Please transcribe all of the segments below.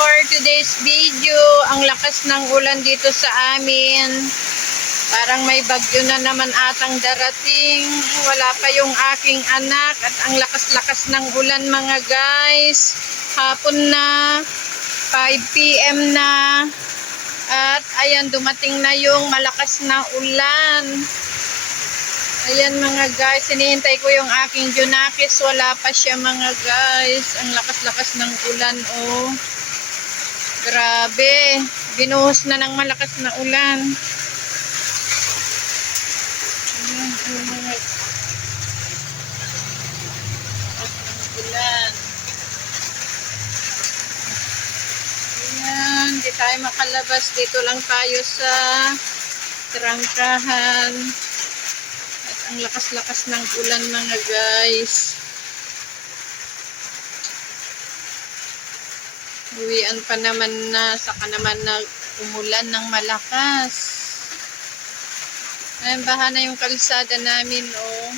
for today's video. Ang lakas ng ulan dito sa amin. Parang may bagyo na naman atang darating. Wala pa yung aking anak at ang lakas-lakas ng ulan mga guys. Hapon na, 5 PM na. At ayan, dumating na yung malakas na ulan. Ayan mga guys, hinihintay ko yung aking Junakis. Wala pa siya mga guys. Ang lakas-lakas ng ulan oh. Grabe. Binuhos na ng malakas na ulan. Ayan, mga ulan. Ayan, di tayo makalabas. Dito lang tayo sa trangkahan. Ang lakas-lakas ng ulan mga guys. Uwian pa naman na, saka naman na umulan ng malakas. Ayan, baha na yung kalsada namin oh.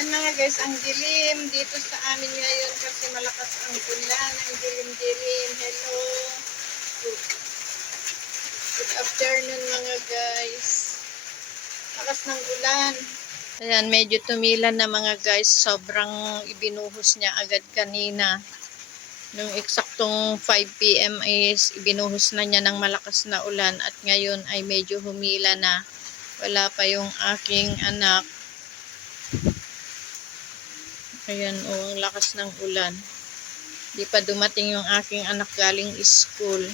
Ayan mga guys, ang dilim dito sa amin ngayon kasi malakas ang ulan. Ang dilim-dilim. Hello. Good afternoon mga guys. Lakas ng ulan. Ayan, medyo tumilan na mga guys. Sobrang ibinuhos niya agad kanina. Nung eksaktong 5 PM is ibinuhos na niya ng malakas na ulan. At ngayon ay medyo humila na. Wala pa yung aking anak. Ayan, ang lakas ng ulan. Di pa dumating yung aking anak galing school.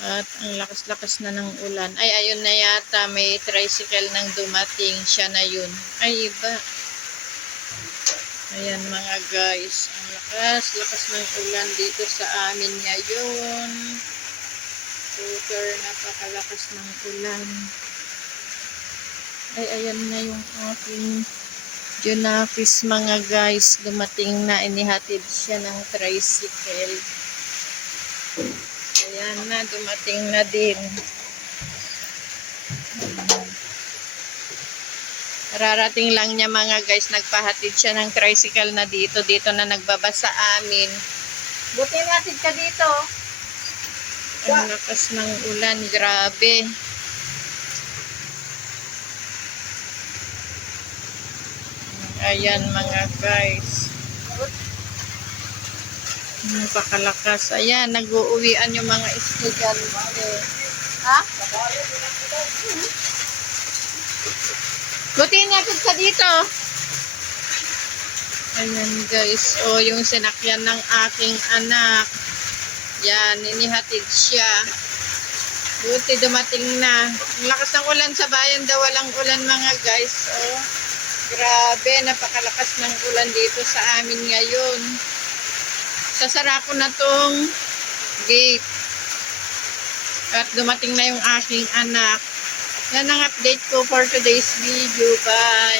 At ang lakas-lakas na ng ulan. Ay, ayun na yata. May tricycle nang dumating. Siya na yun. Ay, iba. Ayan mga guys. Ang lakas-lakas ng ulan dito sa amin ngayon. Super napakalakas ng ulan. Ay, ayan na yung aking Junakis mga guys. Dumating na. Inihatid siya ng tricycle. Ayan na, dumating na din. Rarating lang niya mga guys, nagpahatid siya ng tricycle na dito. Dito na nagbabasa amin. Buti natin ka dito. Ang lakas ng ulan, grabe. Ayan mga guys. Napakalakas. Ayan, nag-uuwian yung mga estudyante. Ha? Buti natin ka dito. Ayan guys. O, yung sinakyan ng aking anak. Yan, inihatid siya. Buti dumating na. Ang lakas ng ulan sa bayan daw. Walang ulan mga guys. O, grabe. Napakalakas ng ulan dito sa amin ngayon. Sasara ko na tong gate. At dumating na yung aking anak. Yan ang update ko for today's video. Bye!